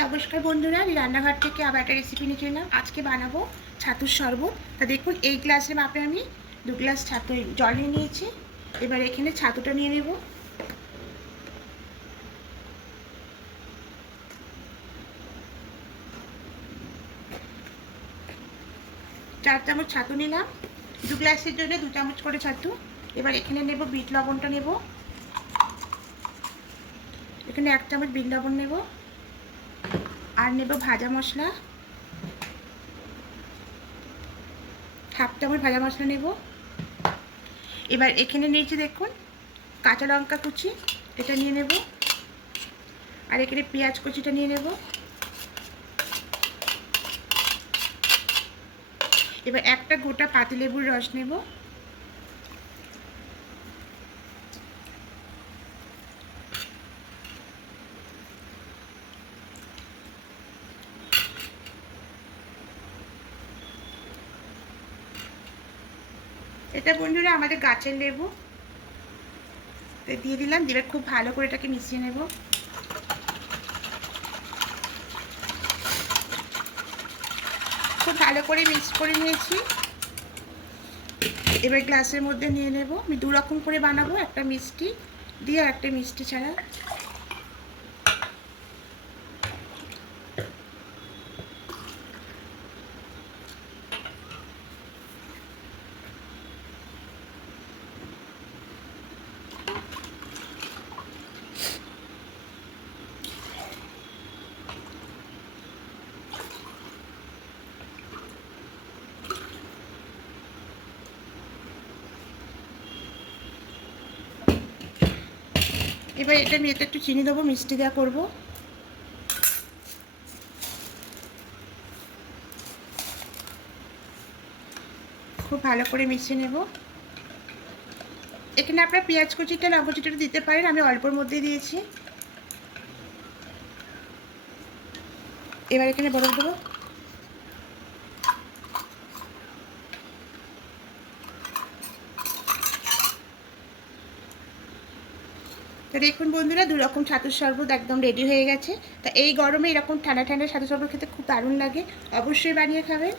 নমস্কার বন্ধুরা, আমি রান্নাঘর থেকে আবার একটা রেসিপি নিয়ে চললাম আজকে বানাবো ছাতুর শরবত। তা দেখুন, এই গ্লাসের মাপে আমি দু গ্লাস ছাতু জল নিয়ে নিয়েছি। এবার এখানে ছাতুটা নিয়ে নেব। চার চামচ ছাতু নিলাম। দু গ্লাসের জন্য দু চামচ করে ছাতু। এবার এখানে নেব বিট লবণটা নেব। এখানে এক চামচ বিট লবণ নেব। আর নেব ভাজা মশলা। হাফ চামচ ভাজা মশলা নেব। এবার এখানে নিয়েছি দেখুন, কাঁচা লঙ্কা কুচি, এটা নিয়ে নেব। আর এখানে পেঁয়াজ কুচিটা নিয়ে নেব। এবার একটা গোটা পাতিলেবুর রস নেব। এটা বন্ধুরা আমাদের গাছের লেবু। তো দিয়ে দিলাম, দিয়ে খুব ভালো করে এটাকে মিশিয়ে নেব। খুব ভালো করে মিক্স করে নিয়েছি। এবার গ্লাসের মধ্যে নিয়ে নেব। আমি দু রকম করে বানাবো, একটা মিষ্টি দিয়ে আর একটা মিষ্টি ছাড়া। এবার এটা আমি এতে একটু চিনি দেবো, মিষ্টি দেওয়া করব। খুব ভালো করে মিশিয়ে নেব। এখানে আপনারা পেঁয়াজ কুচিটা, লঙ্কা কুচিটা দিতে পারেন, আমি অল্পর মধ্যে দিয়েছি। এবার এখানে বরফ দেবো। তো দেখুন বন্ধুরা দু রকম ছাতুর শরবত একদম রেডি হয়ে গেছে। তা এই গরমে এরকম ঠান্ডা ঠান্ডা ছাতুর শরবত খেতে খুব দারুণ লাগে। অবশ্যই বানিয়ে খাবেন।